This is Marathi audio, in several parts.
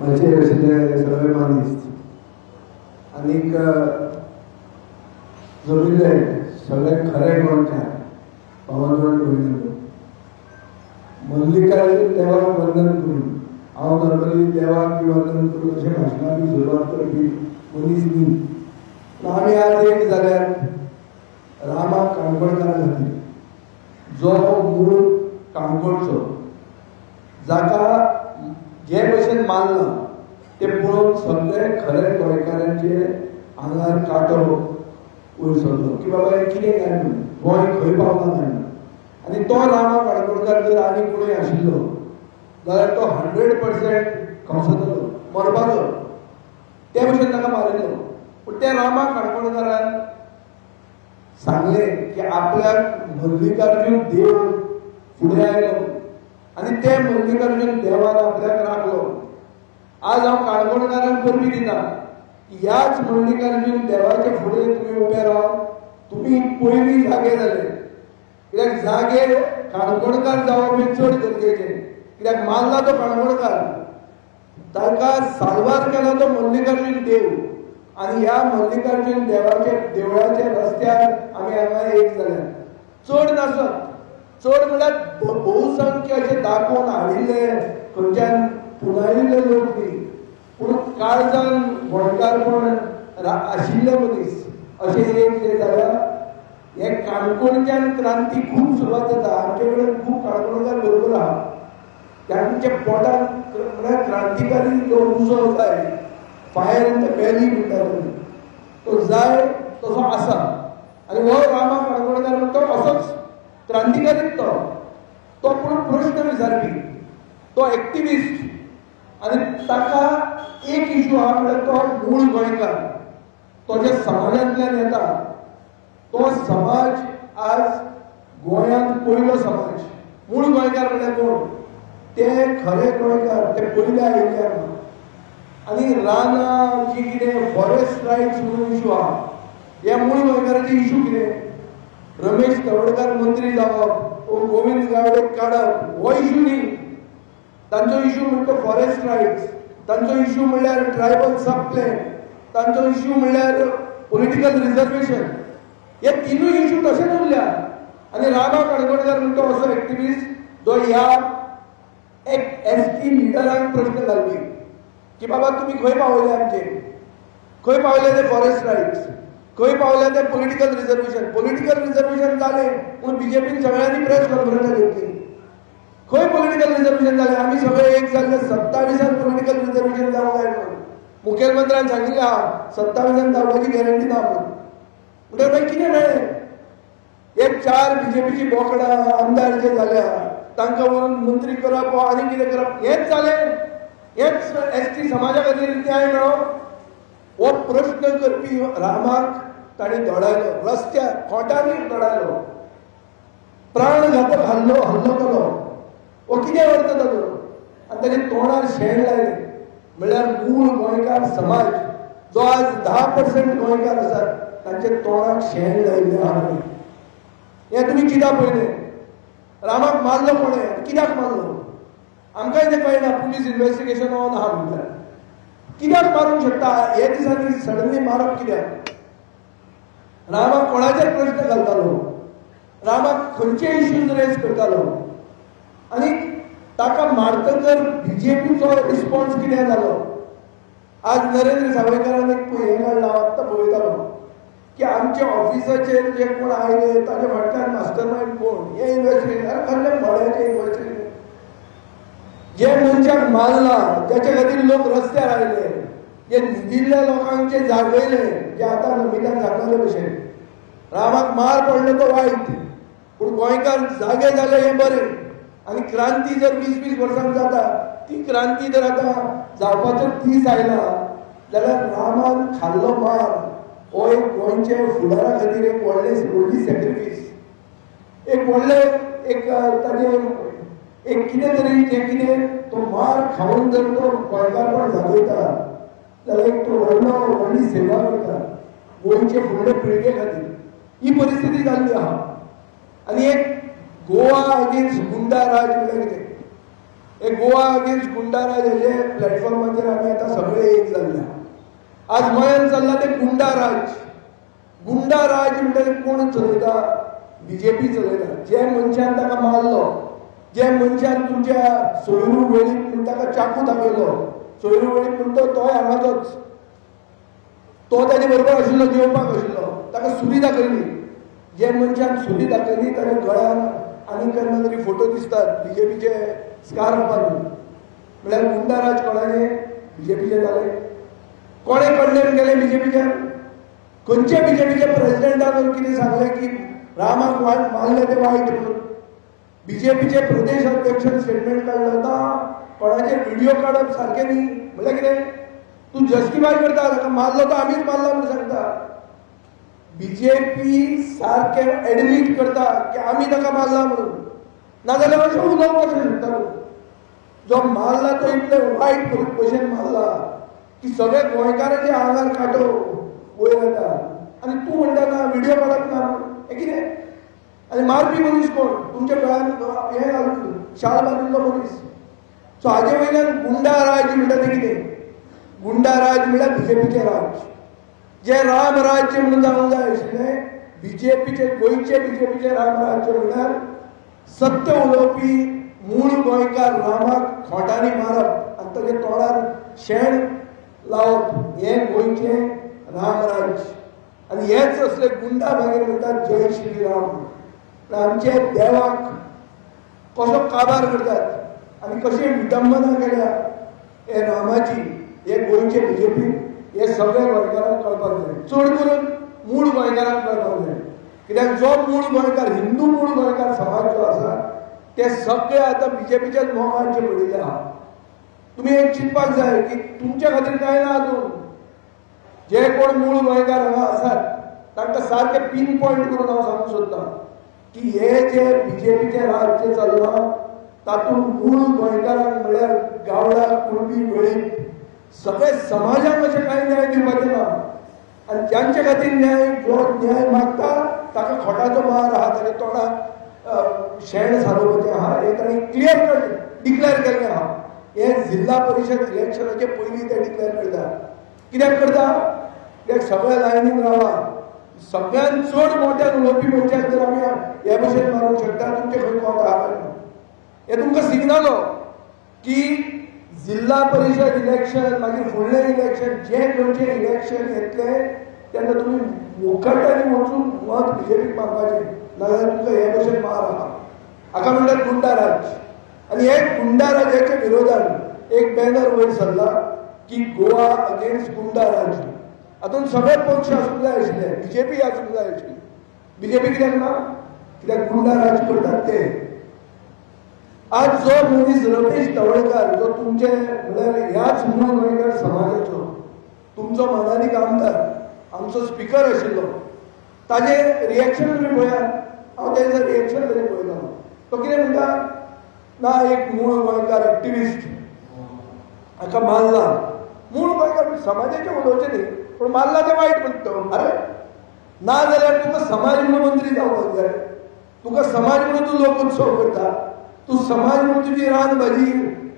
माझे असले सगळे मानिस्त आनीक जमिल्ले सगळे खरे गोंयकार भावांगड गोंयकार मल्लिकार्जुन देवाक वंदन करून हांव नॉर्मली देवाक बी वंदन करून अशें भाशणां बी सुरवात करपी मनीस न्ही. पूण आमी आज एक जाल्यार रामाक काणकोणकारा खातीर जो मूळ काणकोणचो जाका जे भशेन मानला ते पळोवन सगळे खरे गोंयकारांचे आंगार कांटो वयर सरलो की बाबा हें कितें काय म्हणून गोंय खंय पावला काय आनी तो रामा काणकोणकार जर आनी कोणूय आशिल्लो जाल्यार तो 100% खमसतलो मरपाचो ते भशेन ताका मारिल्लो. पूण त्या रामा काणकोणकारान सांगलें की आपल्याक मल्लिकार्जुन देव फुडें आयलो आनी ते मल्लिकार्जुन देवान आपल्याक राखलो. आज हांव काणकोणकारांक परबी दिता ह्याच मल्लिकार्जुन देवाचे फुडें तुमी उबे रावन तुमी पयलीं जागे जाले कित्याक जागे काणकोणकार जावप हें चड गरजेचें कित्याक मानला तो काणकोणकार ताका साल्वार केला तो मल्लिकार्जुन देव आनी ह्या मल्लिकार्जुन देवाचे देवळाच्या रस्त्यार आमी हांगा एक जाल्यार चड नासत चड म्हळ्यार बहुसंख्य अशे दाखोवन हाडिल्ले खंयच्यान पुनायिल्ले लोक न्ही पूण काळजान गोंयकारपण आशिल्ले मनीस अशें एक जे जाल्यार हे काणकोणच्यान क्रांती खूब सुरवात जाता. आमचे कडेन खूब काणकोणकार बरोबर आहा तांच्या पोटान म्हळ्यार क्रांतिकारी जो उजो जाय फायर इन द बेली म्हणटा तो जाय तसो आसा आनी हो रामा काणकोणकार म्हणटा तो असोच क्रांतिकारीच तो पूण प्रश्न विचारपी तो एक्टिविस्ट आनी ताका एक इशू आहा म्हळ्यार तो मूळ गोंयकार तो जे समाजांतल्यान येता तो समाज आज गोंयांत पयलो समाज मूळ गोंयकार म्हळ्यार कोण ते खरे गोंयकार ते पयले आयिल्ले आनी रानां जी कितें फॉरेस्ट रायट्स म्हणून इशू आहा हे मूळ गोंयकाराचे इशू कितें रमेश तवडकार मंत्री जावप वो गोविंद गावडे काडप हो इशू न्ही. तांचो इशू म्हणटा फॉरेस्ट रायट्स तांचो इशू म्हणल्यार ट्रायबल सब प्लॅन तांचो इशू म्हणल्यार पॉलिटिकल रिजर्वेशन हे तिनूय इशू तशेच उरल्या. आनी रामा काणकोणकार म्हणटा असो एक्टिविस्ट जो ह्या एक एसटी लिडरांक प्रश्न घालपी की बाबा तुमी खंय पावले आमचे खंय पावले ते फॉरेस्ट रायट्स खंय पावले ते पॉलिटिकल रिजर्वेशन जाले पूण बीजेपीन सगळ्यांनी प्रेस कॉन्फरन्स घेतली खंय पॉलिटिकल रिजर्वेशन जाले आमी सगळे एक जाल्ले 27 पॉलिटिकल रिजर्वेशन जावंक जाय म्हणून मुखेलमंत्र्यान सांगिल्लें आहा 27 जावपाची गॅरंटी ना म्हणून म्हणटकीर मागीर कितें मेळ्ळें एक 4 बीजेपीची बोकडां आमदार जे जाले आहा तांकां व्हरून मंत्री करप वा आनी कितें करप हेच जालें हेच एसटी समाजा खातीर न्याय मेळप हो प्रश्न करपी रामाक ताणी धडायलो रस्त्यार खोंटांनी धडायलो प्राण घातक हल्लो केलो हो कितें अर्थ ताचो आनी ताच्या तोंडार शेण लायलें म्हळ्यार मूळ गोंयकार समाज जो आज 10% गोंयकार आसात तांचे तोंडाक शेण लायिल्लें आहा हें तुमी कित्याक पळयलें रामाक मारलो कोणें कित्याक मारलो आमकांय तें कळना पुलीस इन्व्हेस्टिगेशन ऑन आहा म्हणल्यार कित्याक मारूंक शकता हे दिसांनी सडनली मारप कित्याक रामाक कोणाचेर प्रश्न घालतालो रामाक खंयचे इश्यूज रेज करतालो आनी ताका मारतकर बीजेपीचो रिस्पॉन्स कितें जालो. आज नरेंद्र सावयकारान एक हें काडलां आत्तां पळयतालो की आमच्या ऑफिसाचेर जे कोण आयले ताचे फाटल्यान मास्टर मायंड कोण हे इन्व्हेस्टिगेशन कहले मोड्याचे इन्व्हेस्टिगेशन जे मनशाक मारला त्याच्या खातीर लोक रस्त्यार आयले जे न्हिदिल्ल्या लोकांचे जागयले जे आतां नमितान सांगले भशेन रामाक मार पडलो तो वायट पूण गोंयकार जागे जाले हें बरें आनी क्रांती जर 20-20 वर्सांक जाता ती क्रांती जर आतां जावपाचो दीस आयला जाल्यार रामान खाल्लो मार हो एक गोंयचे फुडारा खातीर एक व्हडली सॅक्रिफीस एक व्हडले एक ताजे एक कितें तरी जें कितें तो मार खावन जर तो गोंयकारपण जागयता जाल्यार एक तो व्हडली सेवा करता गोंयचे फुडले पिळगे खातीर ही परिस्थिती जाल्ली आहा. आनी एक गोवा अगेन्स्ट गुंडा राज म्हळ्यार कितें हे गोवा अगेन्स्ट गुंडाराज हेजे प्लॅटफॉर्माचेर आमी आतां सगळे एक जाल्ले आहा। आज गोंयांत चल्ला ते गुंडाराज। गुंडाराज म्हणजे कोण चलयता? बीजेपी चलयता। जे मनशान ताका मारलो, जे मनशान तुमच्या सोयरू वेळीक ताका चाकू दाखयलो, सोयरू वेळीक म्हणतो तोय हांगाचोच, तो ताजे बरोबर आशिल्लो, जेवपाक आशिल्लो, ताका सुरी दाखयली। जे मनशान सुरी दाखयली ताच्या गळ्यान आनी केन्ना तरी फोटो दिसतात बीजेपीचे स्कार्फ बांदून, म्हळ्यार गुंडाराज कोणाचे? बीजेपीचे जाले। कोणे कंडेम केले बीजेपीचे? खंयचे बीजेपीचे प्रेसिडेंटान कितें सांगलें की रामाक मारले ते वायट म्हणून? बीजेपीचे प्रदेश अध्यक्षान स्टेटमेंट काडलो ना, कोणाचे व्हिडिओ काडप सारकें न्ही, म्हळ्यार कितें? तू जस्टिफाय करता ताका मारलो तो आमीच मारला म्हणून सांगता। बीजेपी सारकें एडमिट करता की आमी ताका मारला म्हणून, नाजाल्यार अशें उलोवप कशें शकता? जो मारला तो इतले वायट भशेन मारला की सगळे गोंयकारांचे आंगार कांटो वयर येता, आनी तूं म्हणटा ना व्हिडिओ काडप ना, हें कितें? आनी मारपी मनीस कोण? तुमच्या गळ्यान हें घालून शाळ बांदिल्लो मनीस। सो हाजे वयल्यान गुंडाराज म्हणटा तें कितें? गुंडाराज म्हळ्यार बीजेपीचे राज। जे राम राज्य म्हणून जावंक जाय आशिल्लें, बीजेपीचे गोंयचे बीजेपीचे राम राज्य म्हळ्यार सत्य उलोवपी मूळ गोंयकार रामाक खोंटांनी मारप आनी ताच्या तोंडार शेण लावप, हें गोंयचें राम राज्य। आनी हेच असले गुंडा मागीर म्हणटात जय श्री राम। आमचे देवाक कसो काबार करतात आनी कशी विडंबना केल्या हे रामाची, हे गोंयचे बीजेपी, हे सगळे गोंयकारांक कळपाक जाय, चड करून मूळ गोंयकारांक कळपाक जाय। कित्याक जो मूळ गोंयकार, हिंदू मूळ गोंयकार समाज जो आसा ते सगळे आतां बीजेपीच्याच मोगाचेर पडिल्ले आहा। तुमी एक चिंतपाक जाय की तुमच्या खातीर कांय ना आजून। जे कोण मूळ गोंयकार हांगा आसात तांकां सारकें पिन पॉयंट करून हांव सांगूंक सोदतां की हे जे बीजेपीचे राज्य चल्लां तातूंत मूळ गोंयकारांक म्हळ्यार गावडा, कुणबी, वेळीप सगळे समाजाक अशें कांय न्याय दिवपाचें ना। आनी ज्यांचे खातीर जो न्याय मागता ताका खोटाचो मार आहा, ताच्या तोंडाक शेण सारोवपाचें आहा, हें तांणी क्लियर कट डिक्लेअर केल्लें आहा। हे जिल्ला परिशद इलेक्शनाचे पयलीं ते डिक्लेअर करता। कित्याक करता? कित्याक सगळे लायनीन रावा। सगळ्यात चड मोठ्यान उलोवपी मनशाक जर आमी हे भशेन मारूंक शकता, तुमचे खंय कोंत आहा काय ना? हे तुमकां सिग्नलो की जिल्ला परिशद इलेक्शन मागीर फुडलें इलेक्शन, जे खंयचे इलेक्शन येतले तेन्ना तुमी मुखाट्यानी वचून मत बीजेपीक मारपाचें, नाजाल्यार तुमकां हे भशेन मार आहा। हाका म्हणटात गुंडाराज। आनी हे गुंडाराजाच्या विरोधात एक बॅनर वयर सरला की गोवा अगेन्स्ट गुंडाराज। हातूंत सगळे पक्ष आसूंक जाय आशिल्ले, बीजेपी आसूंक जाय आशिल्ली। बीजेपी कित्याक ना? कित्याक गुंडाराज करतात ते। आज जो मनीस रमेश तवळकार, जो तुमचे म्हळ्यार ह्याच मूळ गोंयकार समाजाचो तुमचो मानानीक आमदार, आमचो स्पीकर आशिल्लो, ताजे रिएक्शन तुमी पळयात। हांव तेंचो रिएक्शन तरी पळयलो। तो कितें म्हणटा? ना एक मूळ गोंयकार एक्टिविस्ट हाका मारला। मूळ गोंयकार समाजाचें उलोवचें न्ही, पूण मारला तें वायट म्हणटा। अरे ना जाल्यार तुका समाज म्हणून मंत्री जावपाक जाय, तुका समाज म्हणून तूं लोकोत्सव करता, तूं समाज म्हणून तुजी रानभाजी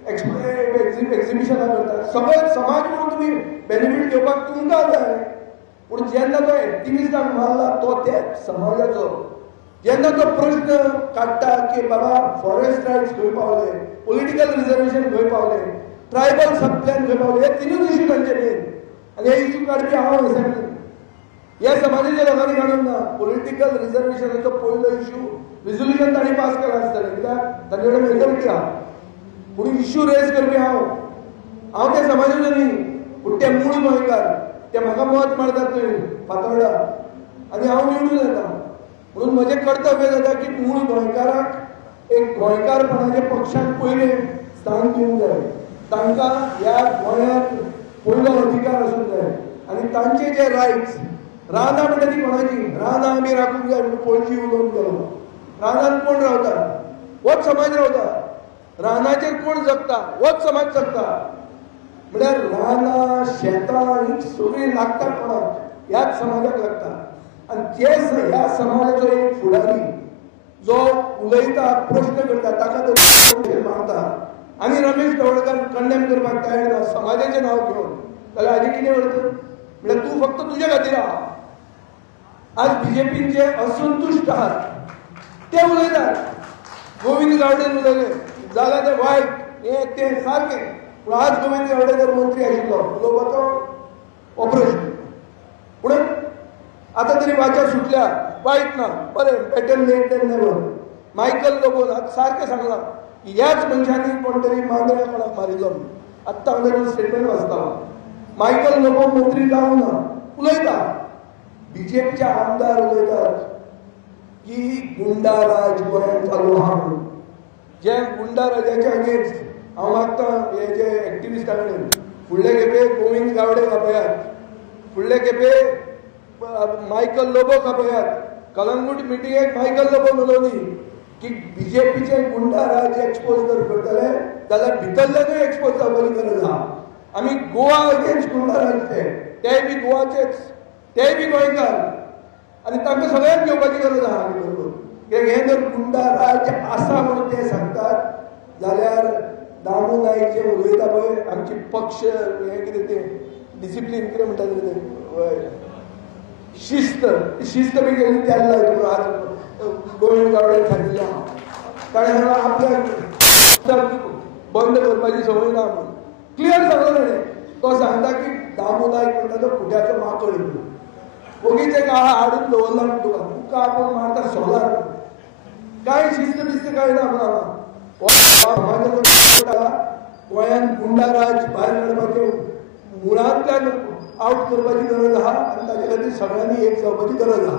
एक्झिबिशनां करता, सगळे समाज म्हणून तुमी बेनिफीट घेवपाक तुमकां जाय। पूण जेन्ना तो एक्टिविस्टाक मारला तो त्याच समाजाचो, जेन्ना तो प्रश्न काडटा की बाबा फॉरेस्ट रायट्स खंय पावले, पॉलिटिकल रिजर्वेशन खंय पावले, ट्रायबल सब प्लॅन खंय पावले, हे तिनूच इश्यू तांचे मेन। आनी हे इश्यू काडपी हांव असेंब्लीन ह्या समाजाच्या लोकांनी काडून ना। पॉलिटिकल रिजर्वेशनाचो पयलो इश्यू रिझोल्युशन तांणी पास केला आसतलें, कित्याक तांचे कडेन मेजॉरिटी आहा। पूण इश्यू रेज करपी हांव त्या समाजाचो न्ही, पूण ते मूळ गोंयकार, ते म्हाका मत मारतात थंय फातोर्डा आनी हांव निवडून येता। म्हणून म्हजें कर्तव्य जाता की मूळ गोंयकाराक एक गोंयकारपणाच्या पक्षान पयलें स्थान दिवंक जाय, तांकां ह्या गोंयांत पयलो अधिकार आसूंक जाय। आनी तांचे जे रायट्स, रानां म्हणटा ती कोणाची? रानां आमी राखूंक जाय म्हणून पणजी उलोवंक गेलो। रानांत कोण रावता? होच समाज रावता। रानाचेर कोण जगता? होच समाज जगता। म्हळ्यार रानां, शेतां ही सगळीं लागतात कोणाक? ह्याच समाजाक लागता। आनी जे ह्या समाजाचो एक फुडारी जो उलयता, प्रश्न करता, ताका तो मारता आनी रमेश तवडकर कंडेम करपाक तयार ना समाजाचें नांव घेवन जाल्यार हाजें कितें अर्थ म्हणल्यार तूं फक्त तुजे खातीर आहा. आज बीजेपीन जे असंतुश्ट आहात ते उलयतात. गोविंद गावडेन उलयले जाल्यार ते वायट हे तें सारकें. पूण आज गोविंद गावडे जर मंत्री आशिल्लो उलोवपाचो ऑपरेशन पूण आतां तरी वाचा सुटल्या वायट ना बरें better late than never. Michael लोबोन आतां सारकें सांगलां की ह्याच मनशांनी कोण तरी मांद्र्या कोणाक मारिल्लो. आत्तां हांव ताचो स्टेटमेंट वाचतालो. मायकल लोबो मंत्री जावं ना उलयता. बीजेपीचे आमदार उलयतात की गुंडा राज गोंयांत चालू आहा म्हणून. जे गुंडा राजाच्या अगेन्स्ट हांव मागतां हे जे एक्टिविस्टा कडेन फुडले खेपे गोविंद गावडे आपयात, फुडले खेपे मायकल लोबो आपयात. कलंगूट मिटिंगेक मायकल लोबोन उलोवली की बीजेपीचे गुंडा राज एक्सपोज जर करतले जाल्यार भितरल्यानूय एक्सपोज जावपाची गरज आहा. आमी गोवा अगेन्स्ट गुंडा राज तेय बी गोवाचेच, तेय बी गोंयकार आनी तांकां सगळ्यांक घेवपाची गरज आहा आमी बरोबर. कित्याक हे जर गुंडा राज आसा म्हणून ते सांगतात जाल्यार दामू नाईक जे उलयता पळय आमचे पक्ष हे कितें तें डिसिप्लीन कितें म्हणटा तें शिस्त बी गेली त्याला लागली. आज गोविंद गावडे सांगिल्लें आहा ताणें सांगलां आपल्याक बंद करपाची संवय ना म्हणून क्लियर सांगलो ताणें. तो सांगता की दामू नाईक म्हणटा तो फुट्याचो माकड म्हणून. ओगीच एक आहा हाडून दवरला म्हण तुका आपूण मारता सोलार. कांय शिस्त बिस्त कांय ना म्हणून गोंयांत गुंडा राज भायर काडपाचें मुळांतल्यान आवट करपाची गरज आहा आनी ताचे खातीर सगळ्यांनी एक जावपाची गरज आहा.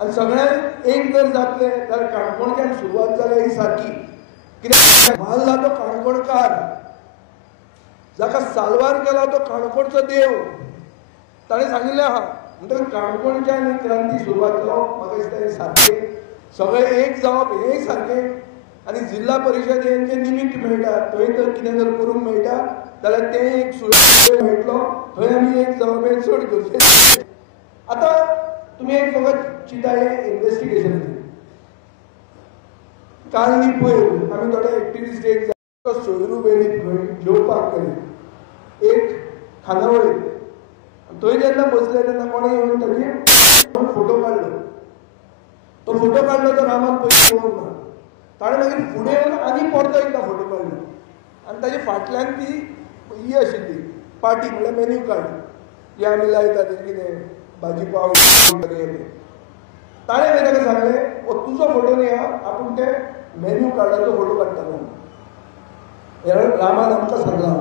आनी सगळ्यांक एक जर जातले जाल्यार काणकोणच्यान सुरवात जाल्या ही सारकी. कित्याक मारला तो काणकोणकार, जाका साल्वार केला तो काणकोणचो देव. ताणें सांगिल्लें आहा म्हणटकीर काणकोणच्यान ही क्रांती सुरवात जावप म्हाका दिसता हें सारकें. सगळे एक जावप हेंय सारकें. आनी जिल्हा परिशदेन जें निमित्त मेळटा थंय तर कितें जर करूंक मेळटा जाल्यार तें एक सुरक्षीत मेळटलो. थंय आमी एक जावप हें चड गरजेचें. आतां तुमी एक फकत चिंता हें इन्व्हेस्टिगेशन काल न्ही पयर आमी थोडे एक्टिविस्ट एक सोयरू वेळीत खंय जेवपाक गेले एक खानावळीत. थंय जेन्ना बसले तेन्ना कोणें येवन ताचे फोटो काडलो. तो फोटो काडलो तो रामान पयलीं पळोवंक ना. ताणें मागीर फुडें येवन आनी परतो एकदां फोटो काडलो आनी ताचे फाटल्यान ती ही आशिल्ली पाटी म्हणल्यार मेन्यू कार्ड जे आमी लायता तें कितें भाजी पाव ताणें मागीर ताका सांगलें तुजो फोटो न्ही आपूण ते मेन्यू कार्डाचो फोटो काडटलो. हे रामान आमकां सांगलां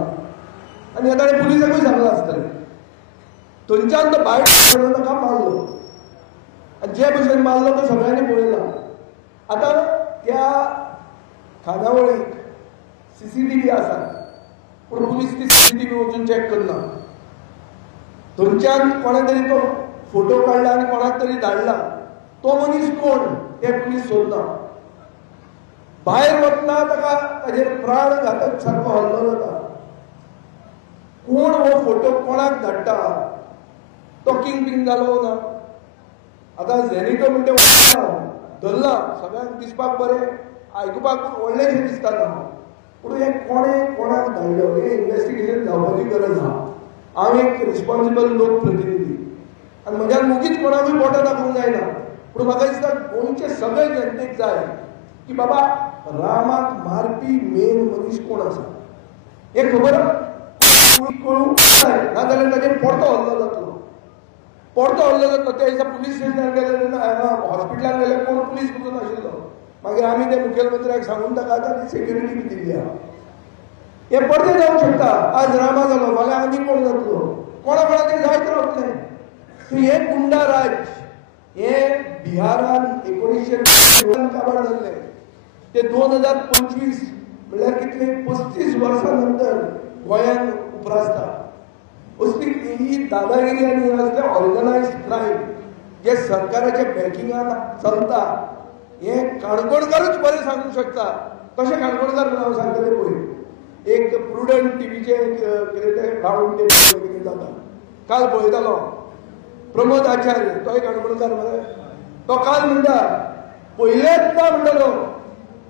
आनी हे ताणें पुलिसाकूय सांगलां आसतलें. थंयच्यान तो भायर ताका मारलो आनी जे भशेन मारलो तो सगळ्यांनी पळयला. आतां त्या खानावळीक CCTV आसा पूण पुलीस ती CCTV वचून चॅक करना. थंयच्यान कोणें तरी तो फोटो काडला आनी कोणाक तरी धाडला. तो मनीस कोण ते पुलीस सोदना. भायर वतना ताका ताजेर प्राण घातक सारको हल्लो जाता. कोण हो फोटो कोणाक धाडटा तो किंग जालो ना. आतां झेनिटो म्हणटा धरला सगळ्यांक दिसपाक बरें आयकुपाक व्हडलेशें दिसताना पूण हें कोणें कोणाक धाडलो हें इन्व्हेस्टिगेशन जावपाची गरज आहा. हांव एक रिस्पॉन्सिबल लोकप्रतिनिधी आनी म्हज्यान मुगीच कोणाकूय बोटां दाखोवंक जायना. पूण म्हाका दिसता गोंयचे सगळे जनतेक जाय की बाबा रामाक मारपी मेन मनीस कोण आसा हें खबर कळूंक जाय. नाजाल्यार ताचेर परतो हल्लो जातलो. परतो हल्लो जातलो. त्या दिसा पुलीस स्टेशनार गेले तेन्ना हॉस्पिटलान गेले कोण पुलीस वचून नाशिल्लो. मागीर आमी ते मुखेलमंत्र्याक सांगून ताका आतां सेक्युरिटी बी दिल्ली आहा. हें परतें जावंक शकता. आज रामा जालो फाल्यां आनी कोण जातलो. कोणा कोणाचेर जायत रावतलें. सो हे गुंडा राज हे बिहारान 1990 काबार जाल्ले ते 2025 म्हणल्यार कितले 35 वर्सां नंतर गोंयांत उप्रासता. असली ही दादागिरी आनी असले ऑर्गनायज्ड क्रायम जे सरकाराच्या बॅकिंगान चलता हें काणकोणकारूच बरें सांगूंक शकता. कशें काणकोणकार म्हणून हांव सांगता तें पळय. एक प्रुडंट टीव्हीचे कितें तें रावंड टेबल कितें जाता काल पळयतालो प्रमोद आचार्य तोय काणकोणकार मरे. तो काल म्हणटा पयलेचदा म्हणटालो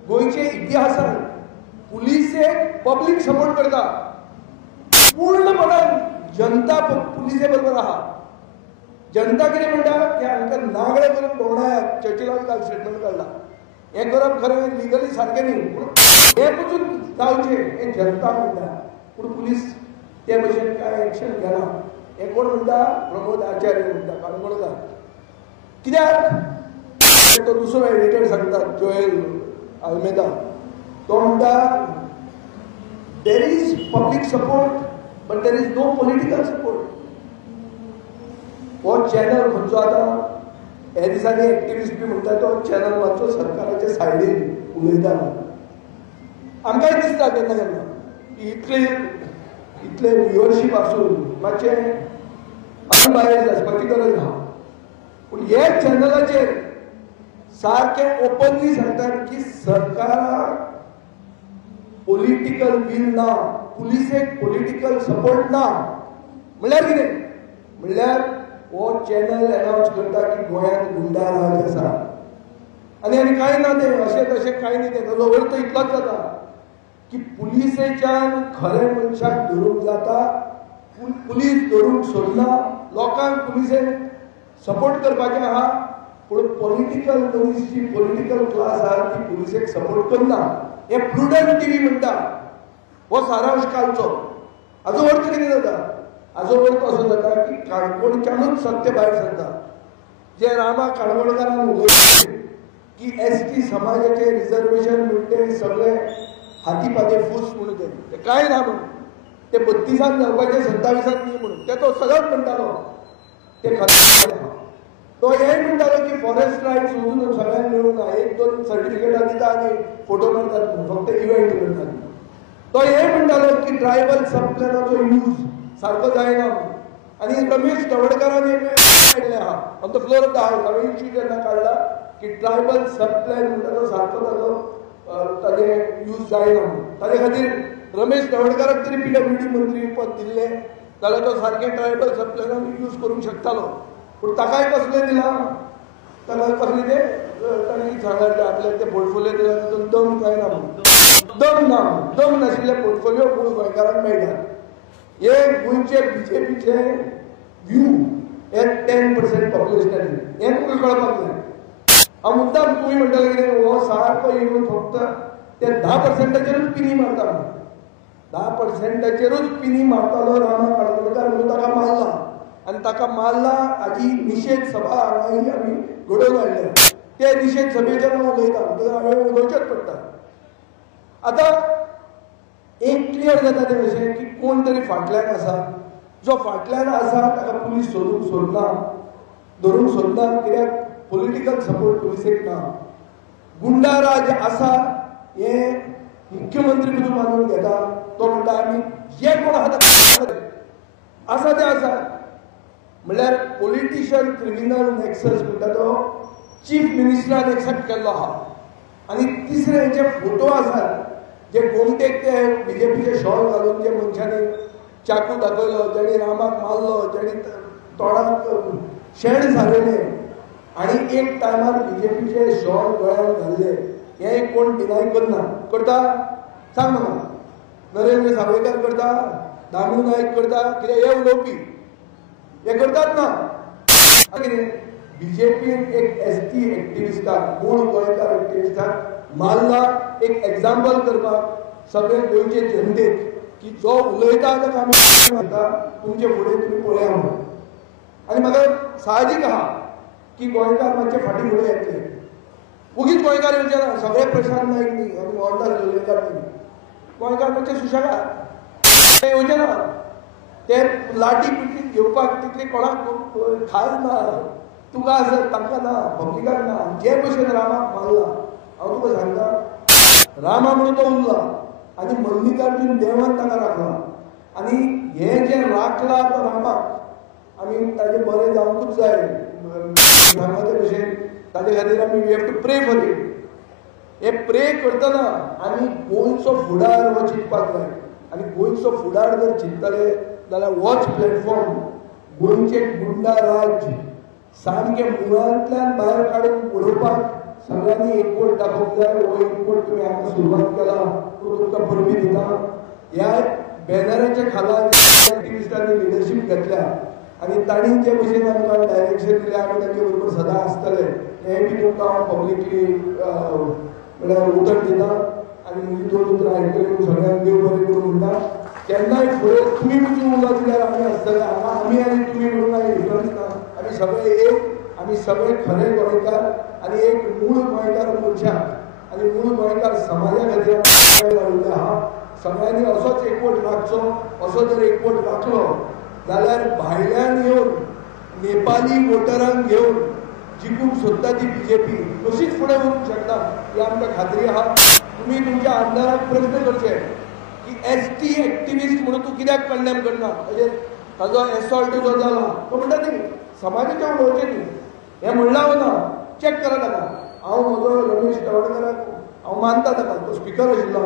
गोंयचे इतिहासान पुलिसे पुलिसेक पब्लीक सपोर्ट करता, पूर्णपणान जनता पुलिसे बरोबर आहा. जनता कितें म्हणटा की हांकां नागडे करून भोंवडायात. चर्चिलान काल स्टेटमेंट काडला. हें करप खरें लिगली सारकें न्ही, पूण हे पसून जावचें हें जनता म्हणटा. पूण पुलीस ते भशेन कांय एक्शन घेना. हे कोण म्हणटा? प्रमोद आचार्य म्हणटा, काणकोणकार. कित्याक तो दुसरो एडिटर सांगता, जोएल आल्मेदा, तो म्हणटा there is public support but there is no political support. हो चॅनल खंयचो आतां हे दिसांनी एक्टिविस्ट बी म्हणटा तो चॅनल मातसो सरकाराच्या सायडीन उलयता. आमकांय दिसता केन्ना केन्ना इतले व्ह्युअरशीप आसून मातशें अनबायस्ड आसपाची गरज आहा. पूण हे चॅनलाचेर सारकें ओपनली सांगतात की सरकाराक पॉलिटिकल वील ना, पुलिसेक पॉलिटिकल सपोर्ट ना. म्हणल्यार कितें? म्हणल्यार हो चॅनल अनाउन्स करता की गोंयांत गुंडाराज आसा आनी कांय ना. ते अशें तशें कांय न्ही. तेजो अर्थ इतलोच जाता की पुलिसेच्यान खरे मनशाक धरूंक जाता, पुलीस धरूंक सोदना, लोकांक पुलिसेक सपोर्ट करपाचें आहा. पूण पॉलिटिकल मनीस जी पॉलिटिकल क्लास आहा ती पुलिसेक सपोर्ट करना. हे प्रुडंट टीव्ही म्हणटा. हो सारांश कालचो. हाजो अर्थ कितें जाता? हाजो अर्थ असो जाता की काणकोणच्यानूच सत्य भायर सरता. जे रामा काणकोणकारान उलयले की एसटी समाजाचे रिजर्वेशन म्हणटे सगळे हातीपाते फूस म्हणून ते कांय ना म्हणून, ते 32 जावपाचे 27 न्ही म्हणून, ते तो सगळ्यात म्हणटालो. ते खरें तो हेय म्हणटालो की फॉरेस्ट रायट्स सोडून सगळ्यांक मेळूंक ना, 1-2 सर्टिफिकेटां दिता आनी फोटो मारतात म्हणून, फक्त इव्हेंट करतात. तो हेय म्हणटालो की ट्रायबल सब प्लॅनाचो यूज सारको जायना म्हणून. आनी रमेश तवडकरान एक काडले आहा on the floor of the हावस. हांवें इश्यू जेन्ना काडला की ट्रायबल सब प्लॅन म्हणटा तो सारको ताजो ताजे यूज जायना म्हणून. ताजे खातीर रमेश तवडकराक तरी PWD मंत्री पद दिल्लें जाल्यार तो सारकें ट्रायबल सब प्लॅनान यूज करूंक शकतालो. पूण ताकाय कसलें दिलां? ताका कसलें तें तांणी सांगलें आपल्याक ते पोर्टफोलियो दिला तातूंत दम काय ना म्हणून. दम ना, दम नाशिल्ले पोर्टफोलियो मूळ गोंयकारांक मेळटात. हे गोंयचे BJPचे व्यू हे 10% पॉप्युलेशनाचेर. हें तुमकां कळपाक जाय. हांव मुद्दाम तुमी म्हणटाले कितें हो सारको येवन फक्त ते 10%चेरूच पिनी मारता म्हणून. 10%चेरूच पिनी मारतालो रामा काणकोणकार म्हणून ताका मारला. आनी ताका मारला हाजी निशेध सभा हांगाय आमी घडोवन हाडल्या. ते निशेध सभेचेर हांव उलयता, हांवें उलोवचेंच पडटा. आतां एक क्लियर जाता ते भशेन की कोण तरी फाटल्यान आसा. जो फाटल्यान आसा ताका पुलीस सोदूंक सोदना, धरूंक सोदना. कित्याक पॉलिटिकल सपोर्ट पुलिसेक ना. गुंडाराज आसा हे मुख्यमंत्री पसून मानून घेता. तो म्हणटा आमी जे कोण आसा ते आसा. म्हणल्यार पॉलिटिशियन क्रिमिनल नेक्सस म्हणटा तो चीफ मिनिस्टरान एक्सेप्ट केल्लो आहा. आनी तिसरे जे फोटो आसात जे गोमटेक ते BJPचे शॉल घालून जे मनशांनी चाकू दाखयलो, जेणी रामाक मारलो, जेणी तोंडाक शेण सारयलें आनी एक टायमार BJPचे शॉल गळ्यांत घाल्ले, हे कोण डिनाय करना. करता? सांग म्हाका. नरेंद्र सावयकार करता? दामू नायक करता? कित्याक हे उलोवपी हे करतात ना. कितें BJPन एक ST एक्टिविस्टाक, मूळ गोंयकार एक्टिविस्टाक मारला. एक एक्झाम्पल करपाक सगळे गोंयचे जनतेक की जो उलयता ताका आमी म्हणटा तुमचे फुडें तुमी पळया म्हणून. आनी म्हाका साहजीक आहा की गोंयकार मातशे फाटीं फुडें येतले. उगीच गोंयकार येवचे ना. सगळे प्रशांत नायक न्ही आनी मोहनदास लोलयेकर न्ही. गोंयकार मातशे सुशेगाद येवचे ना. ते लाटी पिटी घेवपाक तितली कोणाक खाज ना. तुका आसत तांकां ना, पब्लिकाक ना. जे भशेन रामाक मारला, हांव तुका सांगता, रामा म्हणून तो उरला आनी मल्लिकार्जून देवान ताका राखला. आनी हे जे राखला तो रामाक आमी ताजे बरें जावंकूच जाय. सांगता ते भशेन ताजे खातीर आमी वी हॅव टू प्रे फॉर इट. हे प्रे करतना आमी गोंयचो फुडार हो चिंतपाक जाय. आनी गोंयचो फुडार जर चिंतले जाल्यार होच प्लॅटफॉर्म गोंयचे गुंडाराज सामकें मुळांतल्यान भायर काडून उडोवपाक सगळ्यांनी एकवट दाखोवंक जाय. हो एकवट तुमी हांगा सुरवात केला, तुमकां परबी दिता. बॅनराच्या खाला ऍक्टिव्हिस्टांनी लिडरशिप घेतल्या आणि तांणी जे भशेन आमकां डायरेक्शन दिलें आमी तांचे बरोबर सदां आसतले हें बी तुमकां हांव पब्लिकली म्हळ्यार उतर दिता आनी म्हजी दोन उतरां आयकली म्हूण सगळ्यांक देव बरें करूं म्हणटा. केन्नाय फुडें तुमी वचून उलयत जाल्यार आमी आसतले. हांगा आमी आनी तुमी म्हणून कांय डिफरन्स ना. आमी सगळे एक, आमी सगळे खरे गोंयकार आनी एक मूळ गोंयकार मनशाक आनी मूळ गोंयकार समाजा खातीर लायिल्ले आहा. सगळ्यांनी असोच एकवट राखचो. असो जर एकवट राखलो जाल्यार भायल्यान येवन नेपाली वोटरांक घेवन जिखूंक सोदता ती बीजेपी कशीच फुडें वचूंक शकता ही आमकां खात्री आहा. तुमी तुमच्या आमदाराक प्रश्न करचे की एसटी एक्टिव्हिस्ट म्हणून तूं कित्याक कंडेम करना. म्हणजे ताजो एसॉल्ट जो जाला तो म्हणटा न्ही समाजाच्या उलोवचें न्ही हें म्हणलां ना चॅक करा ताका. हांव म्हजो रमेश तवडकराक हांव मानता ताका. तो स्पिकर आशिल्लो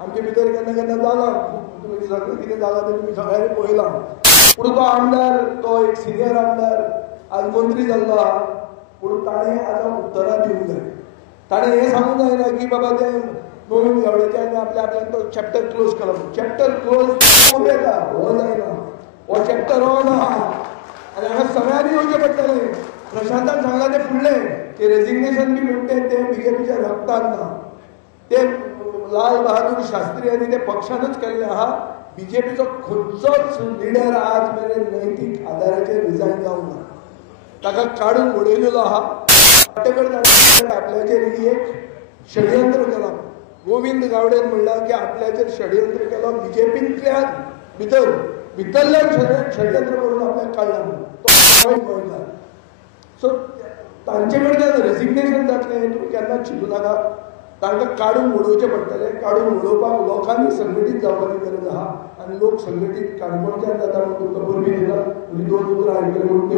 आमचे भितर केन्ना केन्ना जालां तुमी सगळें कितें जालां तें तुमी सगळ्यांनी पळयलां. पूण तो आमदार तो एक सिनियर आमदार आज मंत्री जाल्लो आहा. पूण ताणें आतां उत्तरां दिवंक जाय. ताणें हें सांगूंक जायना की बाबा तें गोविंद गावडेच्यान आपल्यान तो चॅप्टर क्लोज केलो. चॅप्टर क्लोज येता हो जायना. हो चॅप्टर ऑन आहा आनी हांगा सगळ्यांनी येवचें पडटलें. प्रशांतान सांगलां तें फुडलें की रेजिग्नेशन बी म्हणटा तें बीजेपीच्या रक्तान ना. ते लाल बहादूर शास्त्री आनी ते पक्षानूच केल्लें आहा. बीजेपीचो खंयचोच लिडर आज मेरेन नैतीक आदाराचेर रिजायन जावंक ना. ताका काडून उडयलेलो आहा. आपल्याचेर ही एक षडयंत्र केलां. गोविंद गावडेन म्हणलां की आपल्याचेर षडयंत्र केलो बीजेपींतल्यान भितरल्यान षडयंत्र करून आपल्याक काडला. सो तांचे कडच्यान रेजिग्नेशन जातलें हें तुमी केन्नाच चिंतू नाका. तांकां काडून उडोवचें पडटलें. काडून उडोवपाक लोकांनी संघटीत जावपाची गरज आहा आनी लोक संघटीत काणकोणच्यान जाता म्हणून तुमकां परबी दिता. म्हजी दोन उतरां आयकली म्हणून